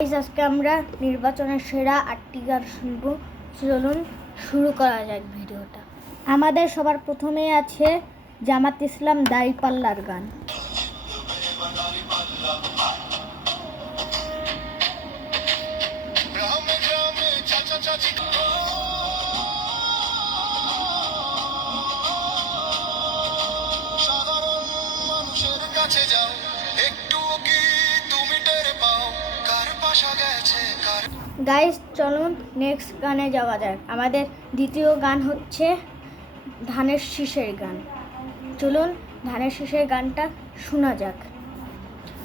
আজকে আমরা নির্বাচনের সেরা 8টি গান শুনব। চলুন শুরু করা যাক ভিডিওটা। আমাদের সবার প্রথমেই আছে জামাত ইসলাম দাঁড়িপাল্লার গান। সাধারণ মানুষের কাছে যাও, একটু কি তুমি টের পাও কার পাশা গেছে কার। গাইস চলুন নেক্সট গানে যাওয়া যাক। আমাদের দ্বিতীয় গান হচ্ছে ধানের শীষের গান। চলুন ধানের শীষের গানটা শোনা যাক।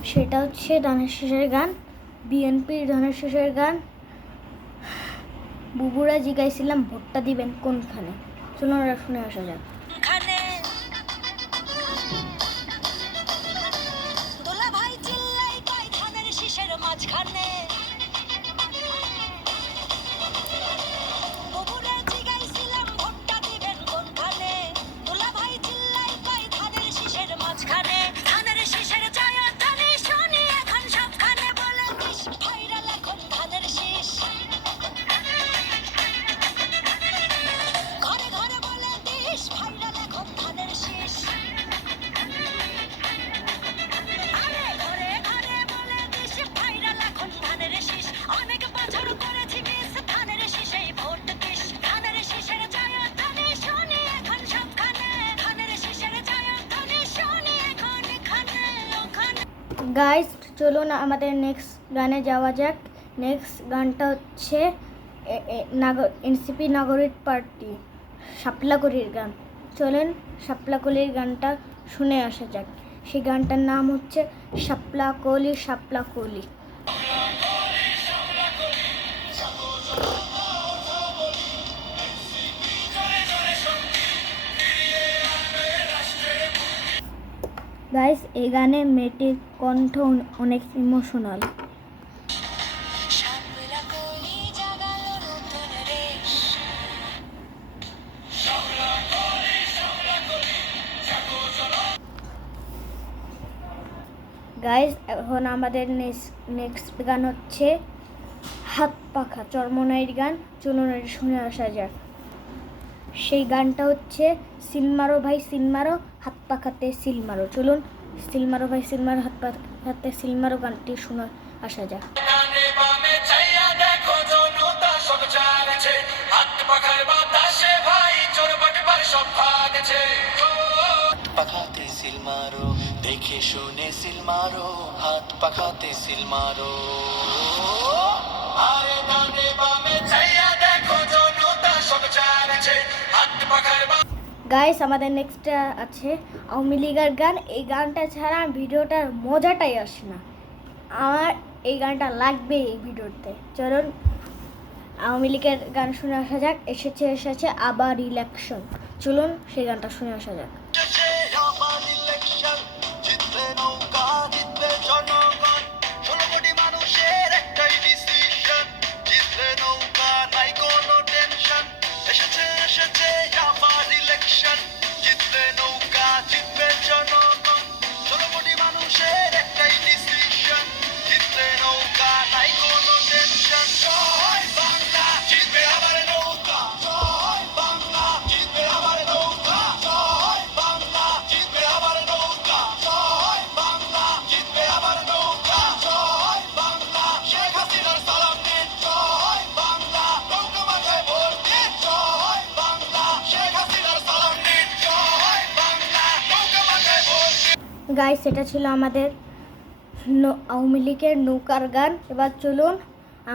সেটা হচ্ছে ধানের শীষের গান, বিএনপির ধানের শীষের গান। বুবুরা জিগাইছিলাম ভোটটা দিবেন কোনখানে। চলুন ওরা শুনে আসা যাক। মাঝখানে বগুড়া জিগাইছিলাম ভোটটা দিবেন কোনখানে, দোলা ভাই চিল্লাই কয় ধানের শীষের মাঝখানে, ধানের শীষের জয়ধ্বনি শুনি এখন সবখানে, বলে দিস ভাইরাল এখন ধানের শীষ, ঘরে ঘরে বলে দিস ভাইরাল এখন ধানের শীষ, অনেক বছর করেছি মিস ধানের শীষেই ভোট দিস, ধানের শীষের জয়ধ্বনি শুনি এখন সবখানে, ধানের শীষের জয়ধ্বনি শুনি এখন এখানে ওখানে। গাইস চলুন আমাদের নেক্সট গানে যাওয়া যাক। নেক্সট গানটা হচ্ছে এনসিপি নাগরিক পার্টি শাপলাকলির গান। চলুন শাপলাকলির গানটা শুনে আসা যাক। সেই গানটার নাম হচ্ছে শাপলাকলি শাপলাকলি। গাইস এই গানে মেয়েটির কণ্ঠ অনেক ইমোশনাল। গাইস এখন আমাদের নেক্সট গান হচ্ছে হাত পাখা চরমনাইয়ের গান। চলুন শুনে আসা যাক। সেই গানটা হচ্ছে সিল মারো ভাই সিল মারো হাত পাখাতে সিল মারো। চলুন সিল মারো ভাই সিল মারো হাত পাখাতে সিল মারো গানটি শুনে আসা যাক। পাখাতে সিল মারো, দেখে শুনে সিল মারো, হাত পাখাতে সিল মারো, আরে ডানে বামে চাইয়া দেখো জনতা সব চাইছে হাত পাখার। গাইস আমাদের নেক্সট আছে আওয়ামী লীগের গান। এই গানটা ছাড়া ভিডিওটার মজাটাই আসে না। আমার এই গানটা লাগবে এই ভিডিওতে। চলুন আওয়ামী লীগের গান শুনে আসা যাক। এসেছে আবার ইলেকশন। চলুন সেই গানটা শুনে আসা যাক। গাইস এটা ছিল আমাদের আওয়ামী লীগের নৌকার গান। এবার চলুন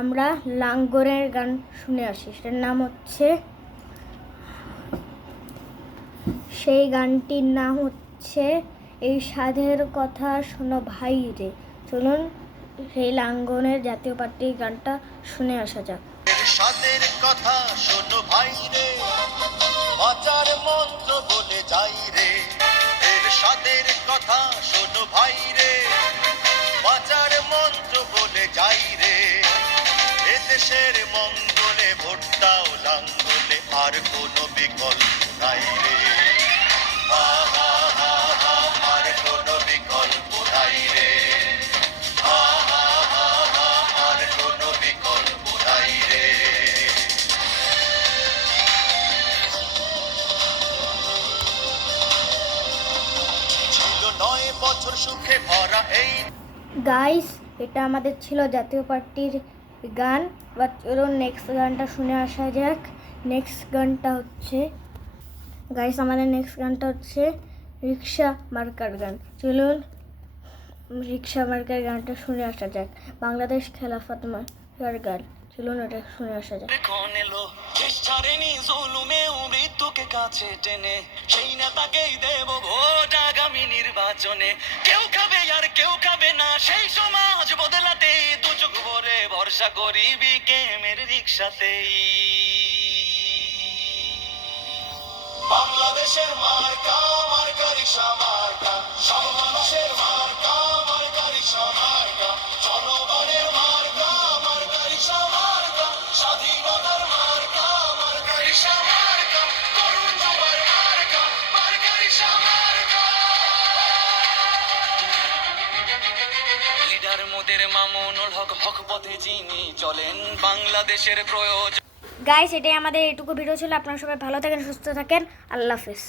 আমরা লাঙ্গলের গান শুনে আসি। সেটার নাম হচ্ছে সেই গানটির নাম হচ্ছে এই সাধের কথা শোনো ভাই রে। চলুন সেই লাঙ্গলের জাতীয় পার্টির গানটা শুনে আসা যাক। সাধের কথা শোনো ভাই রে, বাঁচার মন্ত্র বলে যাই রে, এর সাধের কথা শোনো ভাই রে, বাঁচার মন্ত্র বলে যাই রে, এ দেশের মঙ্গলে ভোট দাও লাঙ্গলে, আর কোনো বিকল্প নাই রে, আর কোনো বিকল্প নাই রে। গাইস, এটা আমাদের ছিল জাতীয় পার্টির গান। এবার চলুন নেক্সট গানটা শুনে আসা যাক। নেক্সট গানটা হচ্ছে গাইস, আমাদের নেক্সট গানটা হচ্ছে রিক্সা মার্কার গান। চলুন রিক্সা মার্কার গানটা শুনে আসা যাক। বাংলাদেশ খেলাফত মার্কার গান। চলুন ওটা শুনে আসা যাক। এখন এলো শেষ ছাড়েনি জুলুমেও মৃত্যুকে কাছে টেনে, সেই নেতাকেই দেব ভোট আগামী নির্বাচনে। কেউ খাবে আর কেউ খাবে না, সেই সমাজ বদলাতে দু চোখ ভরে ভরসা করি বিকেমের রিক্সাতেই। বাংলাদেশের মার্কা মার্কা রিক্সা মার্কা, সব মানুষের মার্কা মার্কা রিক্সা মার্কা, জনগণের মার্কা মার্কা রিক্সা মার্কা, স্বাধীনতার মার্কা মার্কা রিক্সা মার্কা, তরুণ যুবার মার্কা মার্কা রিক্সা মার্কা। লিডার মোদের মামুনুল হক, হক পথে যিনি চলেন, বাংলাদেশের প্রয়োজন। গাইস, এটাই আমাদের এটুকু ভিডিও ছিল। আপনারা সবাই ভালো থাকেন, সুস্থ থাকেন। আল্লাহ হাফেজ।